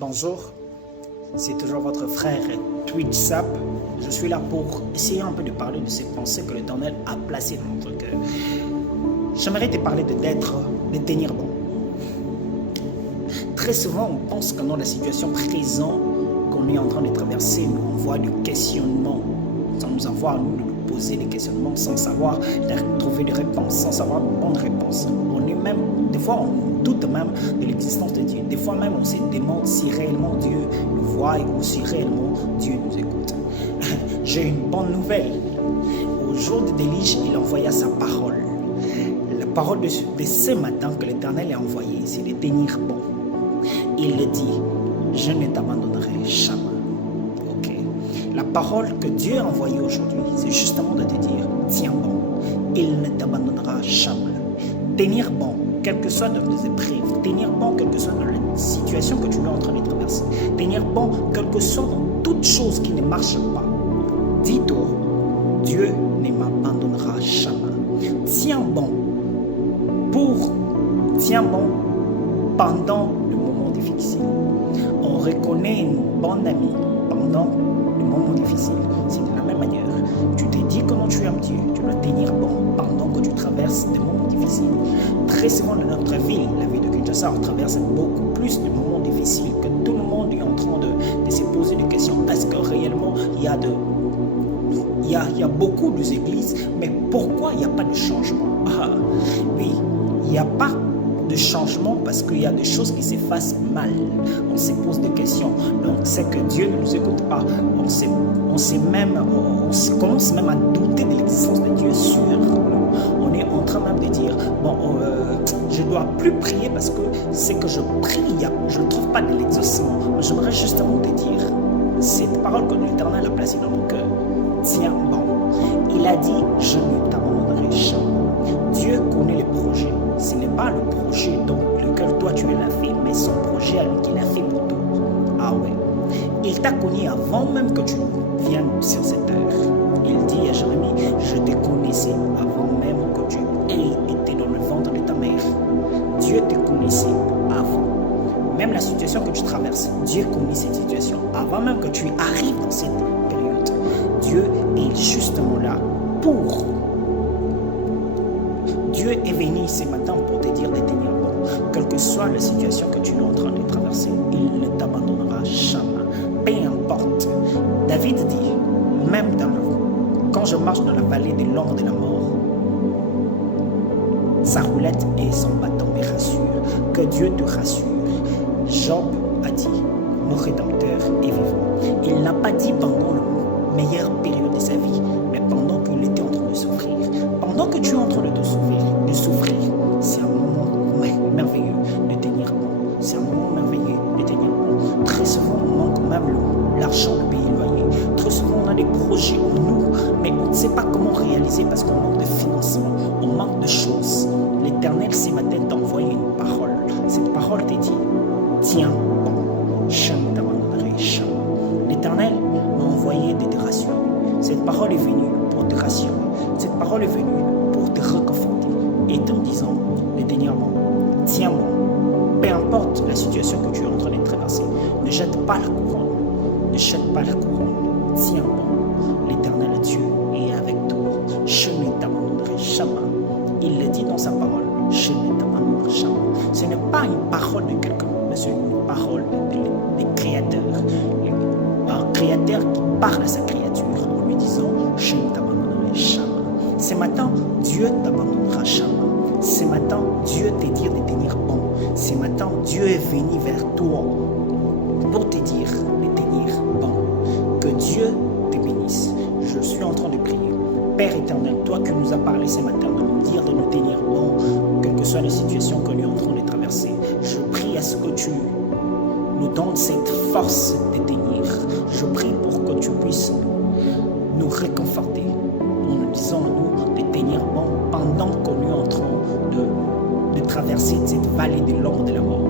Bonjour, c'est toujours votre frère Twitch Sap. Je suis là pour essayer un peu de parler de ces pensées que l'Éternel a placées dans notre cœur. J'aimerais te parler de tenir bon. Très souvent, on pense que dans la situation présente qu'on est en train de traverser, nous envoie du questionnement, sans nous avoir, nous, de nous poser des questionnements, sans savoir trouver des réponses, sans savoir de bonnes réponses. On est même, des fois, on doute même de l'existence de Dieu. Des fois même, on se demande si réellement Dieu nous voit ou si réellement Dieu nous écoute. J'ai une bonne nouvelle. Au jour de déluge, il envoya sa parole. La parole de ce matin que l'Éternel a envoyée, c'est de tenir bon. Il le dit, je ne t'abandonnerai jamais. Ok. La parole que Dieu a envoyée aujourd'hui, c'est justement de te dire, tiens bon, il ne t'abandonnera jamais. Tenir bon, quel que soit dans tes épreuves, tenir bon, quelle que soit dans la situation que tu es en train de traverser, tenir bon, quel que soit dans toute chose qui ne marche pas. Dis-toi, Dieu ne m'abandonnera jamais. Tiens bon pendant le moment difficile. On reconnaît une bonne amie pendant le moment difficile. C'est de la même manière. Tu te dis comment tu aimes Dieu, tu dois tenir bon pendant que tu traverses des moments difficiles. Très souvent dans notre ville, la ville de Kinshasa, on traverse beaucoup plus de moments difficiles que tout le monde est en train de se poser des questions. Est-ce que réellement il y a beaucoup d'églises, mais pourquoi il n'y a pas de changement? Oui, il n'y a pas de changement parce qu'il y a des choses qui se fassent mal. On se pose des questions. Donc, c'est que Dieu ne nous écoute pas. On commence même à douter de l'existence de Dieu sur nous. On est en train même de dire, je ne dois plus prier parce que c'est que je prie, je ne trouve pas de l'exaucement. J'aimerais justement te dire, cette parole que l'Éternel a placée dans mon cœur, tiens bon. Il a dit, je ne t'abandonnerai jamais. Dieu connaît les projets. Ce n'est pas le projet dans lequel toi tu l'as fait, mais son projet à lui qu'il a fait pour toi. Ah ouais. Il t'a connu avant même que tu viennes sur cette terre. Il dit à Jérémie, je te connaissais avant même que tu aies été dans le ventre de ta mère. Dieu te connaissait avant. Même la situation que tu traverses, Dieu connaît cette situation. Avant même que tu arrives dans cette période, Dieu est justement là pour. Dieu est venu ce matin pour te dire de tenir bon. Quelle que soit la situation que tu es en train de traverser, il ne t'abandonnera jamais. Peu importe. David dit, même quand je marche dans la vallée de l'ombre de la mort, sa roulette et son bâton me rassurent. Que Dieu te rassure. Job a dit, mon Rédempteur est vivant. Il n'a pas dit pendant la meilleure période de sa vie, mais pendant qu'il était en train de souffrir. Pendant que tu es en train de souffrir, c'est un moment merveilleux de tenir bon. C'est un moment merveilleux de tenir bon. Très souvent, on manque même l'argent de payer le loyer. Très souvent, on a des projets en nous, mais on ne sait pas comment réaliser parce qu'on manque de financement, on manque de choses. L'Éternel, ce matin, t'a envoyé une parole. Cette parole te dit, tiens bon, je ne t'abandonnerai jamais. L'Éternel m'a envoyé de te rassurer. Cette parole est venue pour te rassurer. Cette parole est venue pour te réconforter et te disant de tenir bon. Tiens bon. Peu importe la situation que tu es en train de traverser, ne jette pas la couronne. Ne jette pas la couronne. Tiens bon. L'Éternel Dieu est avec toi. Je ne t'abandonnerai jamais. Il le dit dans sa parole. Je ne t'abandonnerai jamais. Ce n'est pas une parole de quelqu'un, mais c'est une parole des créateurs. Un créateur qui parle à sa créature en lui disant je ne t'abandonnerai jamais. Ce matin, Dieu ne t'abandonnera jamais. Ce matin, Dieu te dit de tenir bon. Ce matin, Dieu est venu vers toi pour te dire de tenir bon. Que Dieu te bénisse. Je suis en train de prier. Père éternel, toi qui nous as parlé ce matin de nous dire de nous tenir bon, quelle que soit la situation que nous sommes en train de traverser, je prie à ce que tu nous donnes cette force de tenir. Je prie pour que tu puisses nous réconforter en nous disant nous de tenir bon pendant que nous sommes en train de traverser cette vallée de l'ombre de la mort.